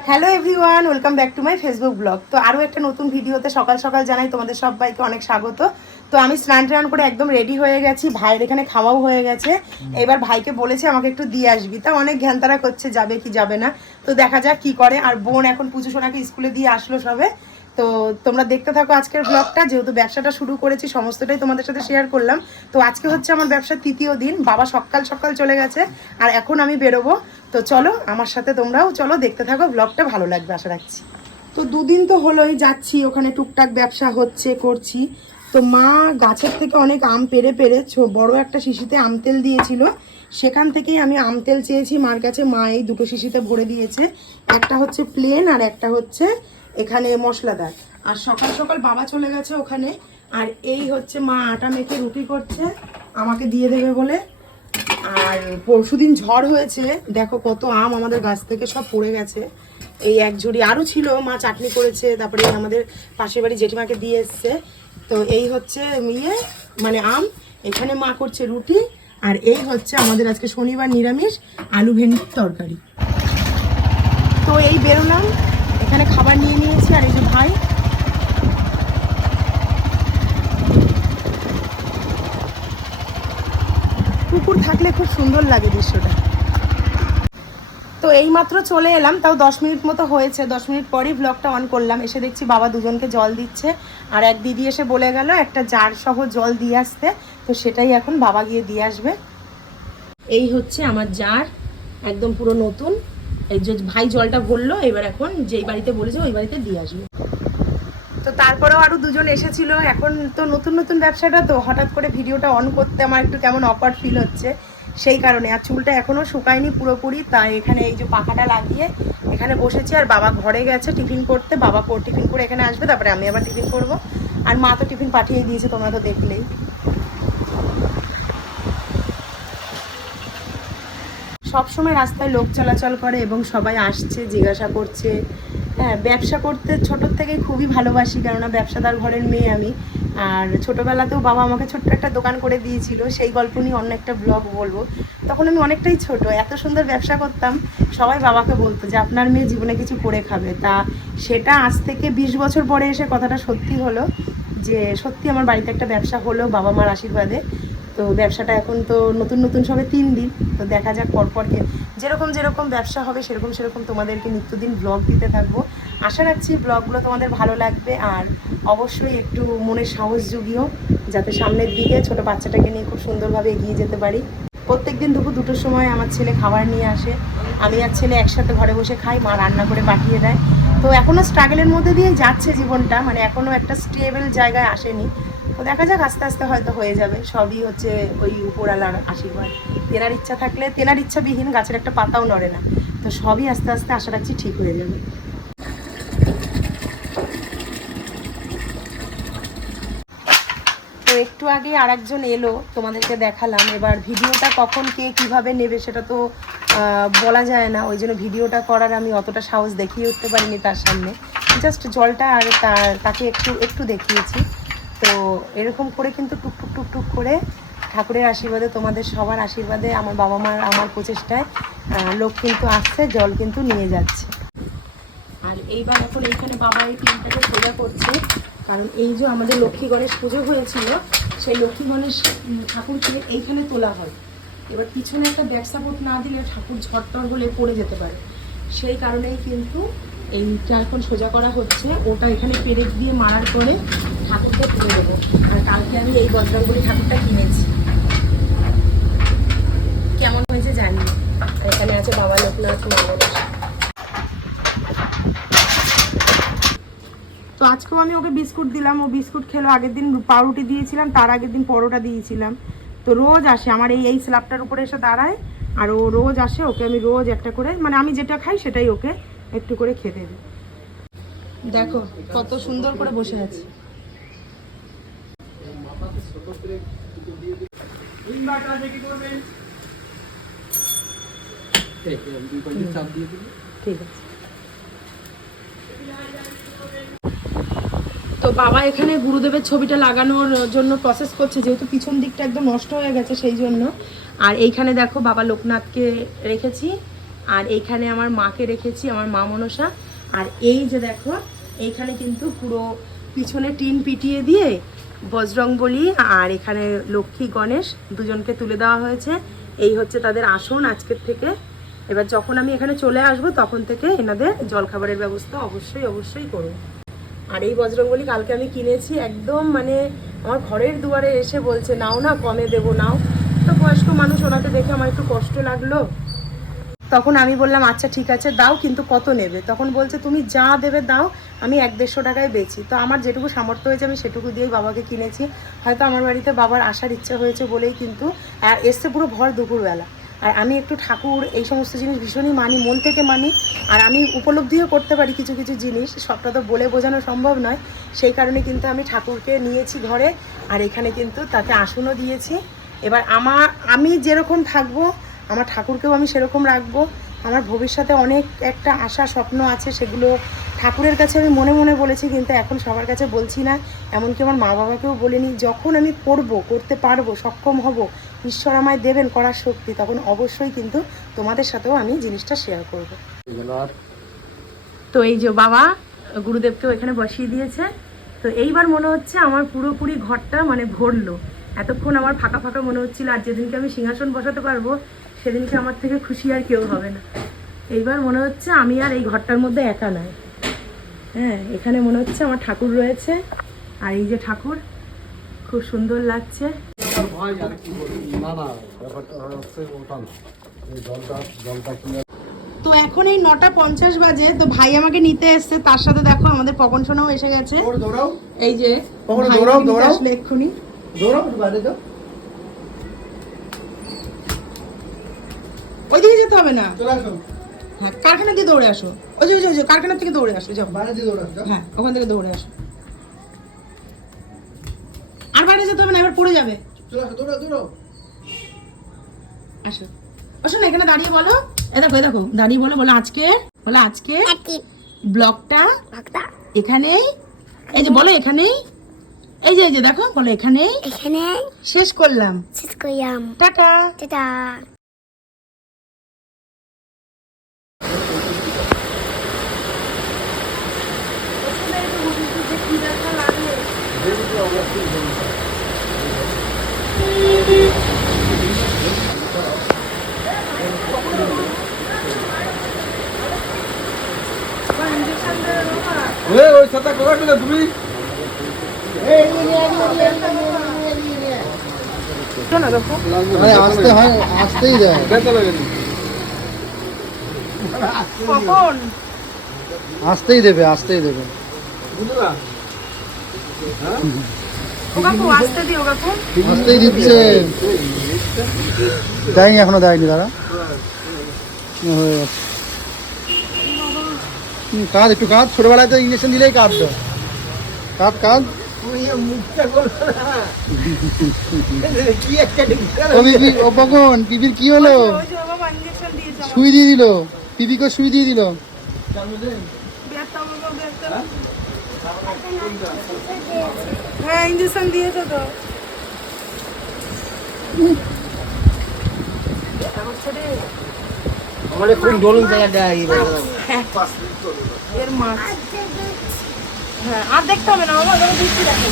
Hello everyone welcome back to my Facebook blog তো আরও একটা নতুন ভিডিওতে সকাল সকাল জানাই তোমাদের সবাইকে অনেক স্বাগত। তো আমি স্নান টান করে একদম রেডি হয়ে গেছি। ভাইয়ের এখানে খাওয়াও হয়ে গেছে। এবার ভাইকে বলেছে আমাকে একটু দিয়ে আসবি। তা অনেক ঘ্যানতারা করছে যাবে কি যাবে না। তো দেখা যাক কি করে। আর বোন এখন পুজো সোনাকে স্কুলে দিয়ে আসলো সবে। তো তোমরা দেখতে থাকো আজকের ব্লগটা যেহেতু ব্যবসাটা শুরু করেছি সমস্তটাই তোমাদের সাথে শেয়ার করলাম। তো আজকে হচ্ছে আমার ব্যবসার তৃতীয় দিন। বাবা সকাল সকাল চলে গেছে। আর এখন আমি বেরোবো। তো চলো আমার সাথে তোমরাও চলো দেখতে থাকো। ব্লগটা ভালো লাগবে আশা রাখছি। তো দুদিন তো হলোই যাচ্ছি। ওখানে টুকটাক ব্যবসা হচ্ছে করছি। তো মা গাছের থেকে অনেক আম পেরে পেরে বড় একটা শিশিতে আম তেল দিয়েছিল। সেখান থেকেই আমি আম তেল চেয়েছি, মার কাছে মা এই দুটো শিশিতে ভরে দিয়েছে। একটা হচ্ছে প্লেন আর একটা হচ্ছে এখানে মশলাদার। আর সকাল সকাল বাবা চলে গেছে ওখানে, আর এই হচ্ছে মা আটা মেখে রুটি করছে, আমাকে দিয়ে দেবে বলে। আর পরশুদিন ঝড় হয়েছে, দেখো কত আম আমাদের গাছ থেকে সব পড়ে গেছে। এই এক ঝুড়ি আরও ছিল, মা চাটনি করেছে, তারপরে আমাদের পাশের বাড়ি জেঠিমাকে দিয়ে এসছে। তো এই হচ্ছে ইয়ে মানে আম, এখানে মা করছে রুটি, আর এই হচ্ছে আমাদের আজকে শনিবার নিরামিষ আলু ভেন্ডির তরকারি। তো এই বেরোলাম, এখানে খাবার নিয়ে নিয়েছি আর এই যে ভাই। কুকুর থাকলে খুব সুন্দর লাগে দৃশ্যটা। তো এইমাত্র চলে এলাম, তাও দশ মিনিট মতো হয়েছে। দশ মিনিট পরই ব্লগটা অন করলাম। এসে দেখছি বাবা দুজনকে জল দিচ্ছে। আর এক দিদি এসে বলে গেল, একটা জার সহ জল দিয়ে আসতে। তো সেটাই এখন বাবা গিয়ে দিয়ে আসবে। এই হচ্ছে আমার জার, একদম পুরো নতুন। এই যে ভাই জলটা ভরলো, এবার এখন যেই বাড়িতে বলেছে ওই বাড়িতে দিয়ে আসবে। তো তারপরেও আরও দুজন এসেছিল। এখন তো নতুন নতুন ব্যবসাটা, তো হঠাৎ করে ভিডিওটা অন করতে আমার একটু কেমন অপার ফিল হচ্ছে। সেই কারণে। আর চুলটা এখনও শুকায়নি পুরোপুরি, তাই এখানে এই যে পাখাটা লাগিয়ে এখানে বসেছি। আর বাবা ঘরে গেছে টিফিন করতে, বাবা পর টিফিন করে এখানে আসবে, তারপরে আমি আবার টিফিন করব। আর মা তো টিফিন পাঠিয়ে দিয়েছে, তোমরা তো দেখলেই। সবসময় রাস্তায় লোক চলাচল করে এবং সবাই আসছে, জিজ্ঞাসা করছে। হ্যাঁ ব্যবসা করতে ছোটোর থেকেই খুবই ভালোবাসি, কেননা ব্যবসাদার ঘরের মেয়ে আমি। আর ছোটোবেলাতেও বাবা আমাকে ছোট্ট একটা দোকান করে দিয়েছিল, সেই গল্প নিয়ে অন্য একটা ব্লগ বলব। তখন আমি অনেকটাই ছোট, এত সুন্দর ব্যবসা করতাম, সবাই বাবাকে বলতো যে আপনার মেয়ে জীবনে কিছু করে খাবে। তা সেটা আজ থেকে বিশ বছর পরে এসে কথাটা সত্যি হলো যে, সত্যি আমার বাড়িতে একটা ব্যবসা হলো বাবা মার আশীর্বাদে। তো ব্যবসাটা এখন তো নতুন নতুন সবে তিন দিন, তো দেখা যাক পরপর কে- যেরকম যেরকম ব্যবসা হবে সেরকম সেরকম তোমাদেরকে নিত্যদিন ব্লগ দিতে থাকব। আশা রাখছি ব্লগগুলো তোমাদের ভালো লাগবে আর অবশ্যই একটু মনে সাহস জুগিও, যাতে সামনের দিকে ছোট বাচ্চাটাকে নিয়ে খুব সুন্দরভাবে এগিয়ে যেতে পারি। প্রত্যেক দিন দুপুর দুটোর সময় আমার ছেলে খাবার নিয়ে আসে। আমি আর ছেলে একসাথে ঘরে বসে খাই, মা রান্না করে পাঠিয়ে দেয়। তো এখনও স্ট্রাগলের মধ্যে দিয়ে যাচ্ছে জীবনটা মানে এখনও একটা স্টেবল জায়গায় আসেনি। তো দেখা যাক, আস্তে আস্তে হয়তো হয়ে যাবে। সবই হচ্ছে ওই উপরালার আশীর্বাদ। তেনার ইচ্ছা থাকলে, তেনার ইচ্ছাবিহীন গাছের একটা পাতাও নড়ে না। তো সবই আস্তে আস্তে আশা রাখছি ঠিক হয়ে যাবে তো একটু আগে আরেকজন এলো, তোমাদেরকে দেখালাম। এবার ভিডিওটা কখন কে কীভাবে নেবে সেটা তো বলা যায় না। ওই জন্য ভিডিওটা করার আমি অতটা সাহস দেখিয়ে উঠতে পারিনি তার সামনে। জাস্ট জলটা আর তার, তাকে একটু একটু দেখিয়েছি। তো এরকম করে কিন্তু টুকটুক টুক টুক টুক করে ঠাকুরের আশীর্বাদে, তোমাদের সবার আশীর্বাদে, আমার বাবা মার আমার প্রচেষ্টায় লোক কিন্তু আসছে, জল কিন্তু নিয়ে যাচ্ছে। আর এইবার এখন এইখানে বাবা এই টিমটাকে সোজা করছে। কারণ এই যে আমাদের লক্ষ্মী গণেশ পুজো হয়েছিল সেই লক্ষ্মী গণেশ ঠাকুরকে এইখানে তোলা হয়। এবার পিছনে একটা ব্যাক সাপোর্ট না দিলে ঠাকুর ঝড়টর হলে পড়ে যেতে পারে। সেই কারণেই কিন্তু এইটা এখন সোজা করা হচ্ছে। ওটা এখানে পেরেক দিয়ে মারার পরে ঠাকুরকে তুলে দেবো। আর কালকে আমি এই বজরঙ্গলি ঠাকুরটা কিনেছি। কেমন হয়েছে জানি এখানে আছে বাবা লোকনাথ মঙ্গলেশ তো আজকেও আমি ওকে বিস্কুট দিলাম। ও বিস্কুট খেলো। আগের দিন পাউরুটি দিয়েছিলাম তার আগের দিন পরোটা দিয়েছিলাম। তো রোজ আসে আমার এই এই স্ল্যাবটার উপরে এসে দাঁড়ায় আর ও রোজ আসে ওকে আমি রোজ একটা করে মানে আমি যেটা খাই সেটাই ওকে একটু করে খেতে দিই। দেখো কত সুন্দর করে বসে আছে। ঠিক আছে। তো বাবা এখানে গুরুদেবের ছবিটা লাগানোর জন্য প্রসেস করছে, যেহেতু পিছন দিকটা একদম নষ্ট হয়ে গেছে সেই জন্য। আর এইখানে দেখো বাবা লোকনাথকে রেখেছি, আর এইখানে আমার মাকে রেখেছি, আমার মা মনসা। আর এই যে দেখো, এইখানে কিন্তু পুরো পিছনে টিন পিটিয়ে দিয়ে বজরং বলি আর এখানে লক্ষ্মী গণেশ দুজনকে তুলে দেওয়া হয়েছে। এই হচ্ছে তাদের আসন আজকের থেকে। এবার যখন আমি এখানে চলে আসব, তখন থেকে এনাদের জলখাবারের ব্যবস্থা অবশ্যই অবশ্যই করব। আর এই বজরংবলী কালকে আমি কিনেছি একদম মানে আমার ঘরের দুয়ারে এসে বলছে, নাও না, কমে দেবো, নাও। তো বয়স্ক মানুষ ওনাকে দেখে আমার একটু কষ্ট লাগল। তখন আমি বললাম আচ্ছা ঠিক আছে, দাও, কিন্তু কত নেবে? তখন বলছে, তুমি যা দেবে, দাও, আমি এক দেড়শো টাকায় বেচি। তো আমার যেটুকু সামর্থ্য হয়েছে, আমি সেটুকু দিয়েই বাবাকে কিনেছি। হয়তো আমার বাড়িতে বাবার আসার ইচ্ছা হয়েছে বলেই কিন্তু এসছে পুরো ভর দুপুরবেলা। আর আমি একটু ঠাকুর, এই সমস্ত জিনিস ভীষণই মানি, মন থেকে মানি। আর আমি উপলব্ধিও করতে পারি কিছু কিছু জিনিস, সবটা তো বলে বোঝানো সম্ভব নয়। সেই কারণে কিন্তু আমি ঠাকুরকে নিয়েছি ঘরে, আর এখানে কিন্তু তাকে আসনও দিয়েছি। এবার আমার আমি যেরকম থাকব, আমার ঠাকুরকেও আমি সেরকম রাখব। আমার ভবিষ্যতে অনেক একটা আশা, স্বপ্ন আছে, সেগুলো ঠাকুরের কাছে আমি মনে মনে বলেছি, কিন্তু এখন সবার কাছে বলছি না। এমনকি আমার মা বাবাকেও বলিনি, যখন আমি করব করতে পারব, সক্ষম হব, ঈশ্বর আমায় দেবেন করার শক্তি, তখন অবশ্যই কিন্তু তোমাদের সাথেও আমি জিনিসটা শেয়ার করব। তো এই যে বাবা, গুরুদেবকেও এখানে বসিয়ে দিয়েছে। তো এইবার মনে হচ্ছে আমার পুরোপুরি ঘরটা মানে ভরলো। এতক্ষণ আমার ফাঁকা ফাঁকা মনে হচ্ছিল, আর যেদিনকে আমি সিংহাসন বসাতে পারব, সেদিনকে আমার থেকে খুশি আর কেউ হবে না। এইবার মনে হচ্ছে আমি আর এই ঘরটার মধ্যে একা নাই হ্যাঁ এখানে মনে হচ্ছে আমার ঠাকুর রয়েছে। আর এই যে ঠাকুর খুব সুন্দর লাগছে। তো এখন এই নটা পঞ্চাশ বাজে তো ভাই আমাকে নিতে এসছে তার সাথে দেখো আমাদের পবন সোনাও এসে গেছে। এই যে। আসলো এক্ষুনি। বাইরে ওইদিকে যেতে হবে না? চলে আসো হ্যাঁ কারখানা দিয়ে দৌড়ে আসো। ওই যে ওই যে, ওই যে কারখানা থেকে দৌড়ে আসো যাও বাইরে দিয়ে দৌড়াও যাও। হ্যাঁ ওখান থেকে দৌড়ে আসো। আর বাইরে যেতে হবে না এবার পড়ে যাবে। চলে আসো দৌড়াও দৌড়াও। আসো। আসো না এখানে দাঁড়িয়ে বলো। এ দেখো দেখো দাঁড়িয়ে বলো বলো আজকে বলো আজকে ব্লগটা এখানেই। এই যে বলো এখানেই। এই যে এই যে দেখো বলো এখানেই। এখানে শেষ করলাম। শেষ করলাম। টাটা। টাটা এ ওই ছাতা কোথা পেলে তুমি? না দেখো আরে আসতে হয় আসতেই যায়। আসতেই দেবে আসতেই দেবে। বুঝলে? না আসতেই দিচ্ছে। দেয়নি এখনও দেয়নি দাদা হয়ে গেছে। হুম, একটু কাঁদ। ছোটবেলায় তো ইঞ্জেকশন দিলেই কাঁদতো কাঁদ কাঁদ। কি একটা ও বিপি ও কখন পিপির কি হলো? সুই দিয়ে দিল। পিপিকে সুই দিয়ে দিল। হ্যাঁ ইঞ্জেকশন দিয়েছে তো। আমাদের কোন দোলন এর মাছ হ্যাঁ আর দেখতে হবে না বাবা ওরা দিচ্ছি দেখো